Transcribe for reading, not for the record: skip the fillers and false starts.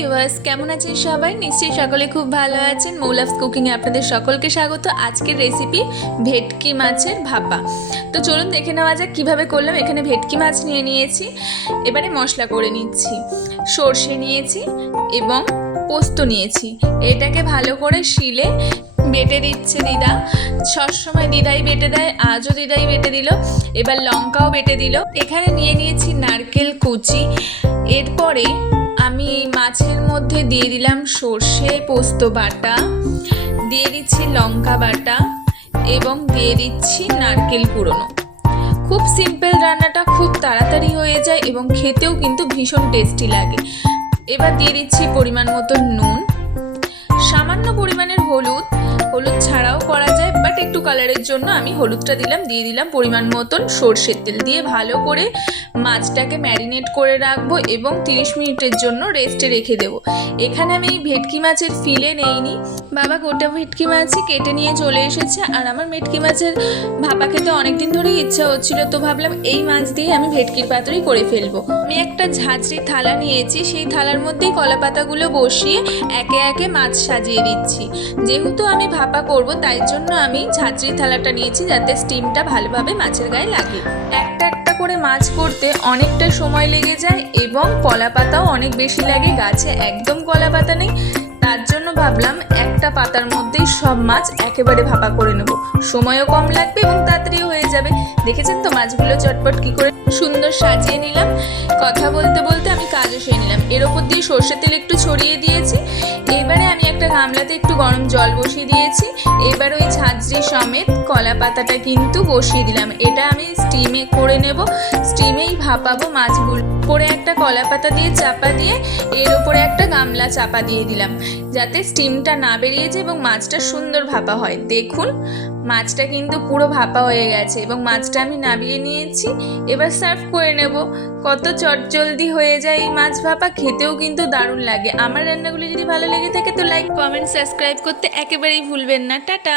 Viewers, কেমন আছেন সবাই? নিশ্চয়ই সকলে খুব ভালো আছেন। মৌলাভস কুকিংয়ে আপনাদের সকলকে স্বাগত। আজকের রেসিপি ভেটকি মাছের ভাপা। তো চলুন দেখে নেওয়া যাক কীভাবে করলাম। এখানে ভেটকি মাছ নিয়ে নিয়েছি, এবারে মশলা করে নিচ্ছি। সর্ষে নিয়েছি এবং পোস্ত নিয়েছি। এটাকে ভালো করে শিলে বেটে দিচ্ছে দিদা। সবসময় দিদাই বেটে দেয়, আজও দিদাই বেটে দিল। এবার লঙ্কাও বেটে দিল। এখানে নিয়ে নিয়েছি নারকেল কুচি। এরপরে আমি এই মাছের মধ্যে দিয়ে দিলাম সর্ষে পোস্ত বাটা, দিয়ে দিচ্ছি লঙ্কা বাটা এবং দিয়ে দিচ্ছি নারকেল কুড়োনো। খুব সিম্পল রান্নাটা, খুব তাড়াতাড়ি হয়ে যায় এবং খেতেও কিন্তু ভীষণ টেস্টি লাগে। এবার দিয়ে দিচ্ছি পরিমাণ মতো নুন, সামান্য পরিমাণের হলুদ ছাড়াও করা যায়, বাট একটু কালারের জন্য আমি হলুদটা দিলাম। দিয়ে দিলাম পরিমাণ মতন সর্ষের তেল, দিয়ে ভালো করে মাছটাকে ম্যারিনেট করে রাখবো এবং 30 মিনিটের জন্য রেস্টে রেখে দেবো। এখানে আমি ভেটকি মাছের ফিলে নেইনি, বাবা গোটা ভেটকি মাছই কেটে নিয়ে চলে এসেছে। আর আমার ভেটকি মাছের ভাপা খেতে অনেকদিন ধরেই ইচ্ছা হচ্ছিল, তো ভাবলাম এই মাছ দিয়ে আমি ভেটকির পাতুরি করে ফেলবো। আমি একটা ঝাঁঝরি থালা নিয়েছি, সেই থালার মধ্যেই কলা পাতাগুলো বসিয়ে একে একে মাছ সাজিয়ে দিচ্ছি। যেহেতু আমি ভাপা করব তাই জন্য আমি ঝাঁঝরি থালাটা নিয়েছি, যাতে স্টিমটা ভালোভাবে মাছের গায়ে লাগে। একটা একটা করে মাছ করতে অনেকটা সময় লেগে যায় এবং কলা পাতাও অনেক বেশি লাগে। গাছে একদম কলা পাতা নেই, তার জন্য ভাবলাম একটা পাতার মধ্যেই সব মাছ একেবারে ভাপা করে নেব। সময়ও কম লাগবে এবং তাড়াতাড়িও হয়ে যাবে। দেখেছেন তো মাছগুলো চটপট কি করে সুন্দর সাজিয়ে নিলাম। কথা বলতে বলতে আমি কাজও সেরে নিলাম। এর ওপর দিয়ে সর্ষের তেল একটু ছড়িয়ে দিয়েছি। এবারে আমি একটা গামলাতে একটু গরম জল বসিয়ে দিয়েছি। এবার ওই ঝাঁঝরি সমেত কলা পাতাটা কিন্তু বসিয়ে দিলাম। এটা আমি স্টিমে করে নেব, স্টিমেই ভাপাবো মাছগুলো। উপরে একটা কলা পাতা দিয়ে চাপা দিয়ে এর ওপরে একটা গামলা চাপা দিয়ে দিলাম, যাতে স্টিমটা না বেরিয়ে যায় এবং মাছটা সুন্দর ভাপা হয়। দেখুন মাছটা কিন্তু পুরো ভাপা হয়ে গেছে এবং মাছটা আমি নামিয়ে নিয়েছি। এবার সার্ভ করে নেব। কত চটজলদি হয়ে যায় এই মাছ ভাপা, খেতেও কিন্তু দারুণ লাগে। আমার রান্নাগুলি যদি ভালো লেগে থাকে তো লাইক, কমেন্ট, সাবস্ক্রাইব করতে একেবারেই ভুলবেন না। টাটা।